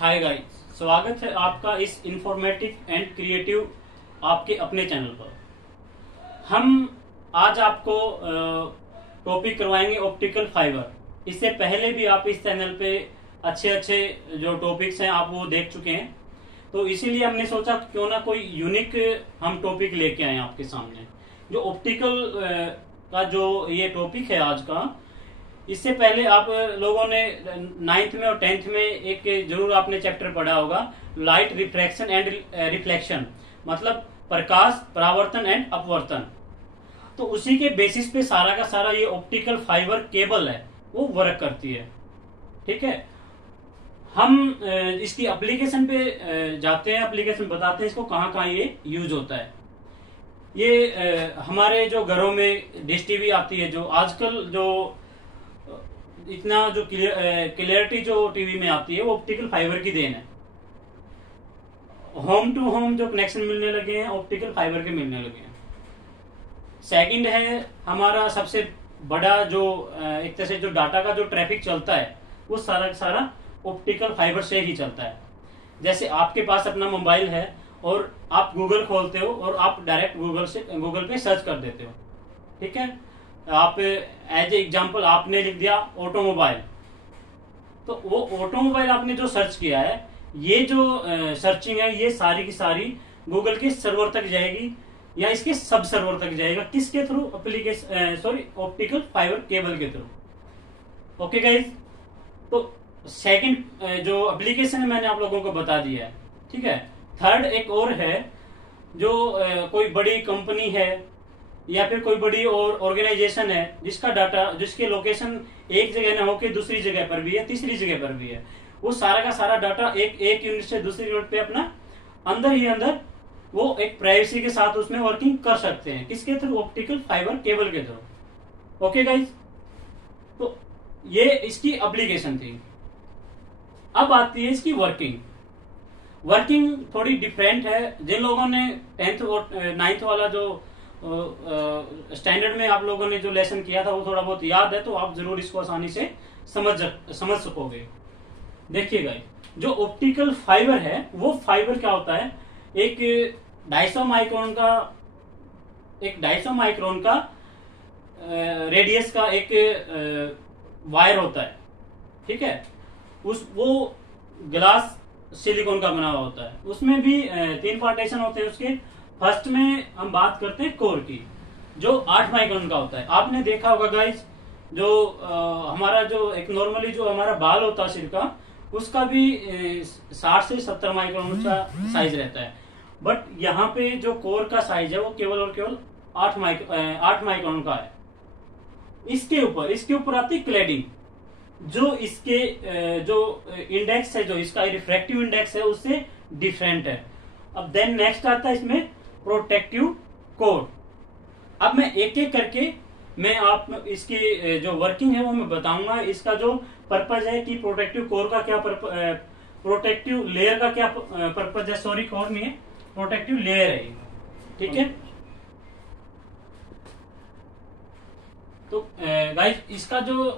Hi guys, स्वागत है आपका इस इंफॉर्मेटिव एंड क्रिएटिव आपके अपने चैनल पर। हम आज आपको टॉपिक करवाएंगे ऑप्टिकल फाइबर। इससे पहले भी आप इस चैनल पे अच्छे अच्छे जो टॉपिक्स हैं आप वो देख चुके हैं, तो इसीलिए हमने सोचा क्यों ना कोई यूनिक हम टॉपिक लेके आए आपके सामने। जो ऑप्टिकल का जो ये टॉपिक है आज का, इससे पहले आप लोगों ने 9th में और 10th में एक जरूर आपने चैप्टर पढ़ा होगा, लाइट रिफ्रैक्शन एंड रिफ्लेक्शन, मतलब प्रकाश परावर्तन एंड अपवर्तन। तो उसी के बेसिस पे सारा का सारा ये ऑप्टिकल फाइबर केबल है वो वर्क करती है। ठीक है, हम इसकी एप्लीकेशन पे जाते हैं, एप्लीकेशन बताते हैं इसको कहाँ कहाँ ये यूज होता है। ये हमारे जो घरों में डिश टीवी आती है, जो आजकल जो इतना जो क्लियरिटी जो टीवी में आती है वो ऑप्टिकल फाइबर की देन है। होम टू होम जो कनेक्शन मिलने लगे हैं ऑप्टिकल फाइबर के मिलने लगे हैं। सेकंड है हमारा सबसे बड़ा जो एक तरह से जो डाटा का जो ट्रैफिक चलता है वो सारा सारा ऑप्टिकल फाइबर से ही चलता है। जैसे आपके पास अपना मोबाइल है और आप गूगल खोलते हो और आप डायरेक्ट गूगल पे सर्च कर देते हो। ठीक है, आप एज एग्जांपल आपने लिख दिया ऑटोमोबाइल, तो वो ऑटोमोबाइल आपने जो सर्च किया है, ये जो सर्चिंग है ये सारी की सारी गूगल के सर्वर तक जाएगी या इसके सब सर्वर तक जाएगा। किसके थ्रू? ऑप्टिकल फाइबर केबल के थ्रू। ओके गाइज, तो सेकंड जो एप्लीकेशन है मैंने आप लोगों को बता दिया है। ठीक है, थर्ड एक और है, जो कोई बड़ी कंपनी है या फिर कोई बड़ी और ऑर्गेनाइजेशन है जिसका डाटा, जिसके लोकेशन एक जगह न होकर दूसरी जगह पर भी है, तीसरी जगह पर भी है, वो सारा का सारा डाटा एक यूनिट से दूसरी यूनिट पे अपना अंदर ही अंदर वो एक प्राइवेसी के साथ उसमें वर्किंग कर सकते हैं। किसके थ्रू? ऑप्टिकल फाइबर केबल के थ्रू। ओके गाइज, तो ये इसकी एप्लीकेशन थी। अब आती है इसकी वर्किंग। वर्किंग थोड़ी डिफरेंट है। जिन लोगों ने 10th और 9th वाला जो स्टैंडर्ड में आप लोगों ने जो लेसन किया था वो थोड़ा बहुत याद है, तो आप जरूर इसको आसानी से समझ सकोगे। देखिएगा, जो ऑप्टिकल फाइबर है वो फाइबर क्या होता है, एक 250 माइक्रोन का रेडियस का एक वायर होता है। ठीक है, वो ग्लास सिलिकॉन का बना हुआ होता है। उसमें भी 3 पार्टीशन होते हैं उसके। फर्स्ट में हम बात करते हैं कोर की, जो 8 माइक्रोन का होता है। आपने देखा होगा गाइस, जो हमारा जो एक नॉर्मली जो हमारा बाल होता है सिर का, उसका भी 60 से 70 माइक्रोन का साइज रहता है। बट यहाँ पे जो कोर का साइज है वो केवल और केवल 8 माइक्रोन का है। इसके ऊपर आती है क्लैडिंग, जो इसके जो इंडेक्स है, जो इसका रिफ्रैक्टिव इंडेक्स है उससे डिफरेंट है। अब देन नेक्स्ट आता है इसमें प्रोटेक्टिव कोर। अब मैं एक एक करके मैं आप इसकी जो वर्किंग है वो मैं बताऊंगा। इसका जो पर्पज है कि प्रोटेक्टिव कोर का क्या प्रोटेक्टिव लेयर का क्या पर्पज है। सॉरी, कोर नहीं है, प्रोटेक्टिव लेयर है। ठीक है, तो गाइस इसका जो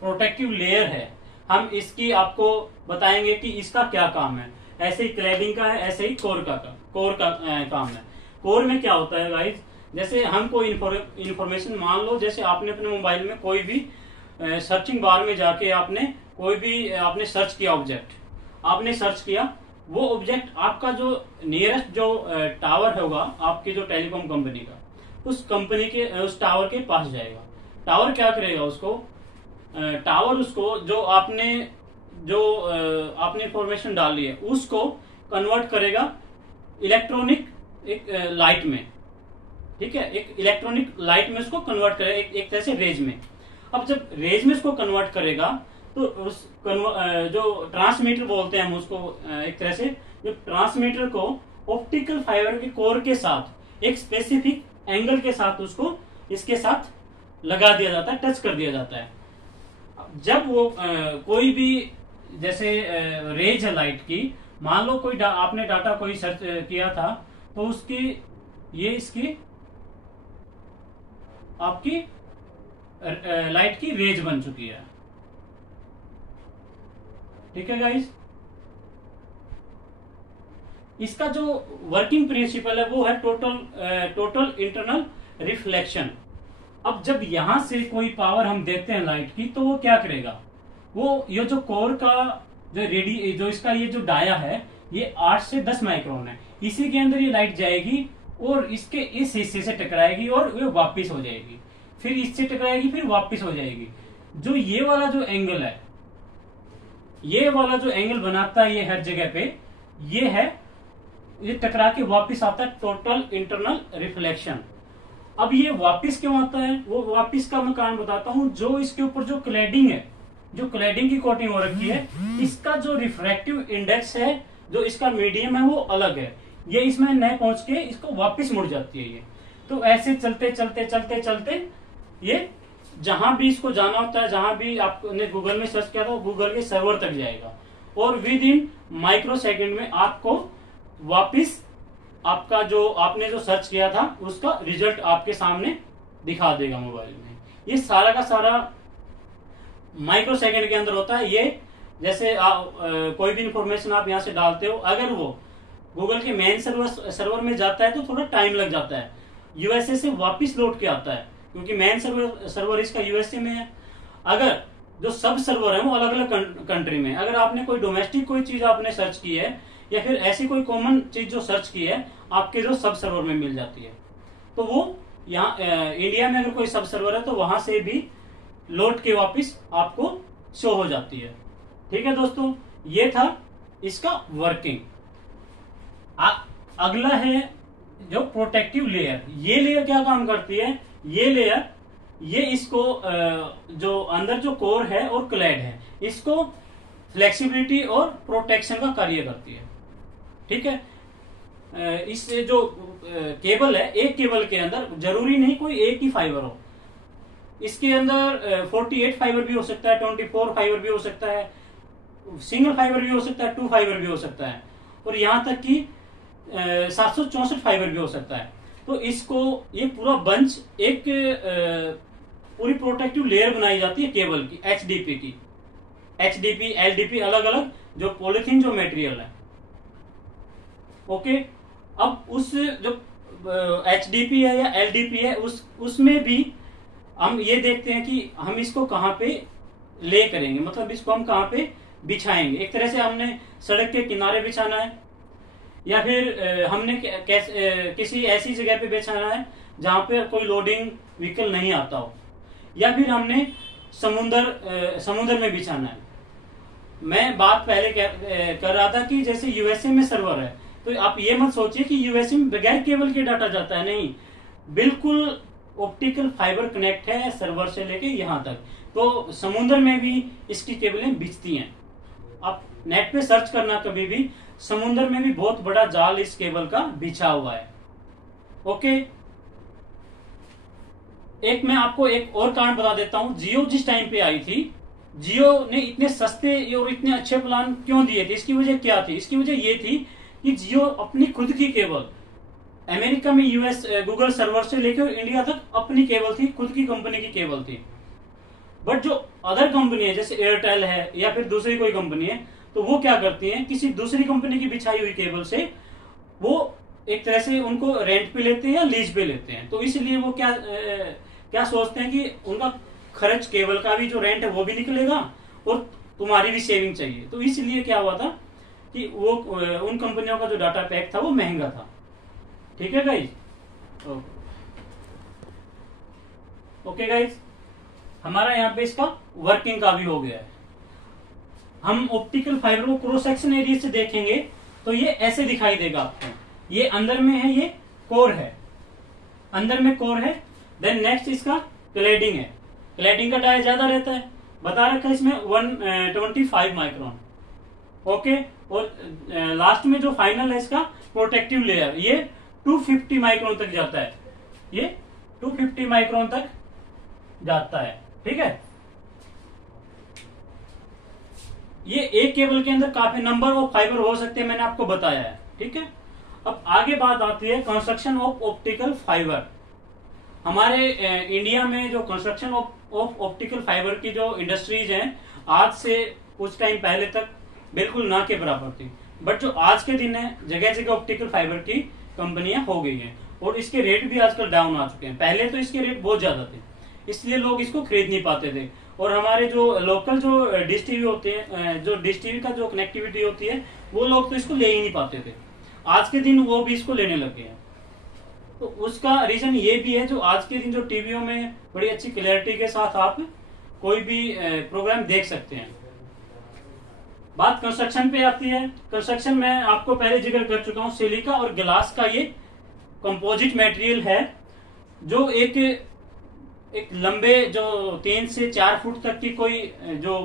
प्रोटेक्टिव लेयर है, हम इसकी आपको बताएंगे कि इसका क्या काम है। ऐसे ही क्लैडिंग का है, ऐसे ही कोर का काम है। कोर में क्या होता है गाइस, जैसे हम कोई इंफॉर्मेशन, मान लो जैसे आपने अपने मोबाइल में कोई भी सर्चिंग बार में जाके आपने सर्च किया ऑब्जेक्ट, आपने सर्च किया, वो ऑब्जेक्ट आपका जो नियरेस्ट जो टावर होगा आपकी जो टेलीकॉम कंपनी का, उस टावर के पास जाएगा। टावर क्या करेगा उसको, जो आपने इंफॉर्मेशन डाली है उसको कन्वर्ट करेगा इलेक्ट्रॉनिक एक लाइट में। ठीक है, एक इलेक्ट्रॉनिक लाइट में उसको कन्वर्ट करेगा, एक तरह से रेज में। अब जब रेज में उसको कन्वर्ट करेगा तो जो ट्रांसमीटर बोलते हैं हम उसको, एक तरह से जो ट्रांसमीटर को ऑप्टिकल फाइबर के कोर के साथ एक स्पेसिफिक एंगल के साथ उसको इसके साथ लगा दिया जाता है, टच कर दिया जाता है। जब वो कोई भी जैसे रेज है लाइट की, मान लो कोई आपने डाटा कोई सर्च किया था, तो इसकी आपकी लाइट की रेज बन चुकी है। ठीक है गाइस। इसका जो वर्किंग प्रिंसिपल है वो है टोटल इंटरनल रिफ्लेक्शन। अब जब यहां से कोई पावर हम देते हैं लाइट की, तो वो क्या करेगा, वो ये जो कोर का जो इसका ये जो डाया है, ये 8 से 10 माइक्रोन है, इसी के अंदर ये लाइट जाएगी और इसके इस हिस्से से टकराएगी और ये वापिस हो जाएगी, फिर इससे टकराएगी, फिर वापिस हो जाएगी। जो ये वाला जो एंगल है, ये वाला जो एंगल बनाता है ये हर जगह पे, ये है, ये टकरा के वापिस आता है टोटल इंटरनल रिफ्लेक्शन। अब ये वापिस क्यों आता है, वो वापिस का मैं कारण बताता हूं। जो इसके ऊपर जो क्लैडिंग है, जो क्लैडिंग की कोटिंग हो रखी है, इसका जो रिफ्रैक्टिव इंडेक्स है, जो इसका मीडियम है, वो अलग है। ये इसमें न पहुंच के इसको वापिस मुड़ जाती है ये। तो ऐसे चलते चलते चलते चलते ये जहां भी इसको जाना होता है, जहां भी आपने गूगल में सर्च किया था, गूगल के सर्वर तक जाएगा और विद इन माइक्रो सेकेंड में आपको वापिस आपका जो आपने जो सर्च किया था उसका रिजल्ट आपके सामने दिखा देगा मोबाइल में। ये सारा का सारा माइक्रो सेकेंड के अंदर होता है। ये जैसे कोई भी इंफॉर्मेशन आप यहाँ से डालते हो, अगर वो गूगल के मेन सर्वर में जाता है तो थोड़ा टाइम लग जाता है, यूएसए से वापिस लौट के आता है, क्योंकि मेन सर्वर इसका यूएसए में है। अगर जो सब सर्वर है वो अलग अलग कंट्री में, अगर आपने कोई डोमेस्टिक कोई चीज आपने सर्च की है या फिर ऐसी कोई कॉमन चीज जो सर्च की है, आपके जो सब सर्वर में मिल जाती है, तो वो यहाँ इंडिया में अगर कोई सब सर्वर है तो वहां से भी लौट के वापिस आपको शो हो जाती है। ठीक है दोस्तों, ये था इसका वर्किंग। अगला है जो प्रोटेक्टिव लेयर। ये लेयर क्या काम करती है, ये लेयर ये इसको जो अंदर जो कोर है और क्लैड है, इसको फ्लेक्सिबिलिटी और प्रोटेक्शन का कार्य करती है। ठीक है, इस जो केबल है, एक केबल के अंदर जरूरी नहीं कोई एक ही फाइबर हो, इसके अंदर 48 फाइबर भी हो सकता है, 24 फाइबर भी हो सकता है, सिंगल फाइबर भी हो सकता है, 2 फाइबर भी हो सकता है, और यहां तक कि 764 फाइबर भी हो सकता है। तो इसको ये पूरा बंच एक पूरी प्रोटेक्टिव लेयर बनाई जाती है केबल की, एचडीपी की। एचडीपी एलडीपी अलग अलग जो पॉलिथीन जो मटेरियल है। ओके, अब उस जो एचडीपी है या एलडीपी है उसमें भी हम ये देखते हैं कि हम इसको कहाँ पे ले करेंगे, मतलब इसको हम कहाँ पे बिछाएंगे। एक तरह से हमने सड़क के किनारे बिछाना है, या फिर हमने किसी ऐसी जगह पे बिछाना है जहां पे कोई लोडिंग व्हीकल नहीं आता हो, या फिर हमने समुद्र में बिछाना है। मैं बात पहले कर रहा था कि जैसे यूएसए में सर्वर है, तो आप ये मत सोचिए कि यूएसए में बगैर केबल के डाटा जाता है, नहीं, बिल्कुल ऑप्टिकल फाइबर कनेक्ट है सर्वर से लेके यहां तक। तो समुद्र में भी इसकी केबलें बिछती हैं। आप नेट पे सर्च करना कभी भी, समुद्र में भी बहुत बड़ा जाल इस केबल का बिछा हुआ है। ओके, एक मैं आपको एक और कारण बता देता हूं। जियो जिस टाइम पे आई थी, जियो ने इतने सस्ते और इतने अच्छे प्लान क्यों दिए थे, इसकी वजह क्या थी? इसकी वजह ये थी कि जियो अपनी खुद की केबल, अमेरिका में यूएस गूगल सर्वर से लेकर इंडिया तक अपनी केबल थी, खुद की कंपनी की केबल थी। बट जो अदर कंपनी है जैसे एयरटेल है या फिर दूसरी कोई कंपनी है, तो वो क्या करती हैं, किसी दूसरी कंपनी की बिछाई हुई केबल से वो एक तरह से उनको रेंट पे लेते हैं या लीज पे लेते हैं। तो इसलिए वो क्या सोचते हैं कि उनका खर्च केबल का भी जो रेंट है वो भी निकलेगा और तुम्हारी भी सेविंग चाहिए। तो इसलिए क्या हुआ था कि वो उन कंपनियों का जो डाटा पैक था वो महंगा था। ठीक है गाइज, ओके गाइज, हमारा यहाँ पे इसका वर्किंग का भी हो गया है। हम ऑप्टिकल फाइबर को क्रॉस सेक्शन एरिया से देखेंगे तो ये ऐसे दिखाई देगा आपको। ये अंदर में है, ये कोर है, अंदर में कोर है। देन नेक्स्ट इसका क्लैडिंग है। क्लैडिंग का डाया ज्यादा रहता है, बता रखा है इसमें 125 माइक्रोन। ओके, और लास्ट में जो फाइनल है इसका प्रोटेक्टिव लेयर, ये 250 माइक्रोन तक जाता है, ये 250 माइक्रोन तक जाता है। ठीक है, ये एक केबल के अंदर काफी नंबर ऑफ फाइबर हो सकते हैं, मैंने आपको बताया है। ठीक है, अब आगे बात आती है कंस्ट्रक्शन ऑफ ऑप्टिकल फाइबर। हमारे इंडिया में जो कंस्ट्रक्शन ऑफ ऑप्टिकल फाइबर की जो इंडस्ट्रीज हैं, आज से कुछ टाइम पहले तक बिल्कुल ना के बराबर थी। बट जो आज के दिन है, जगह जगह ऑप्टिकल फाइबर की कंपनियां हो गई हैं और इसके रेट भी आजकल डाउन आ चुके हैं। पहले तो इसके रेट बहुत ज्यादा थे, इसलिए लोग इसको खरीद नहीं पाते थे। और हमारे जो लोकल जो डिश टीवी होते हैं, जो डिश टीवी का जो कनेक्टिविटी होती है, वो लोग तो इसको ले ही नहीं पाते थे। आज के दिन वो भी इसको लेने लगे हैं। तो उसका रीजन ये भी है, जो आज के दिन जो टीवियों में बड़ी अच्छी क्लैरिटी के साथ आप कोई भी प्रोग्राम देख सकते हैं। बात कंस्ट्रक्शन पे आती है। कंस्ट्रक्शन में आपको पहले जिक्र कर चुका हूं, सिलिका और ग्लास का ये कंपोजिट मटेरियल है, जो एक लंबे जो 3 से 4 फुट तक की कोई जो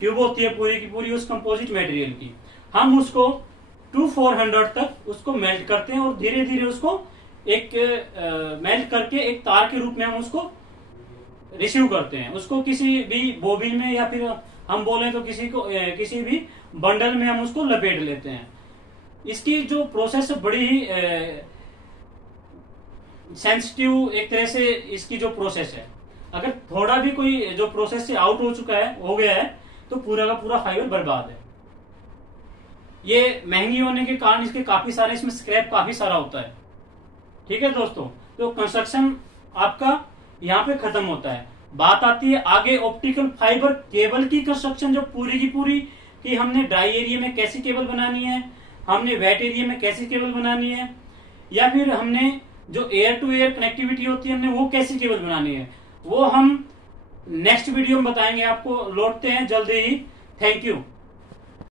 ट्यूब होती है पूरी की पूरी उस कंपोजिट मटेरियल की, हम उसको 2400 तक उसको मेल्ट करते हैं और धीरे धीरे उसको एक मेल्ट करके एक तार के रूप में हम उसको रिसीव करते हैं। उसको किसी भी बोबिन में या फिर हम बोले तो किसी भी बंडल में हम उसको लपेट लेते हैं। इसकी जो प्रोसेस बड़ी ही सेंसिटिव एक तरह से इसकी जो प्रोसेस है, अगर थोड़ा भी कोई जो प्रोसेस से आउट हो गया है तो पूरा का पूरा फाइबर बर्बाद है। ये महंगी होने के कारण इसके काफी सारे इसमें स्क्रैप काफी सारा होता है। ठीक है दोस्तों, तो कंस्ट्रक्शन आपका यहाँ पे खत्म होता है। बात आती है आगे ऑप्टिकल फाइबर केबल की कंस्ट्रक्शन, जो पूरी की पूरी कि हमने ड्राई एरिया में कैसी केबल बनानी है, हमने वेट एरिया में कैसी केबल बनानी है, या फिर हमने जो एयर टू एयर कनेक्टिविटी होती है हमने वो कैसी केबल बनानी है, वो हम नेक्स्ट वीडियो में बताएंगे आपको। लौटते हैं जल्दी ही। Thank you.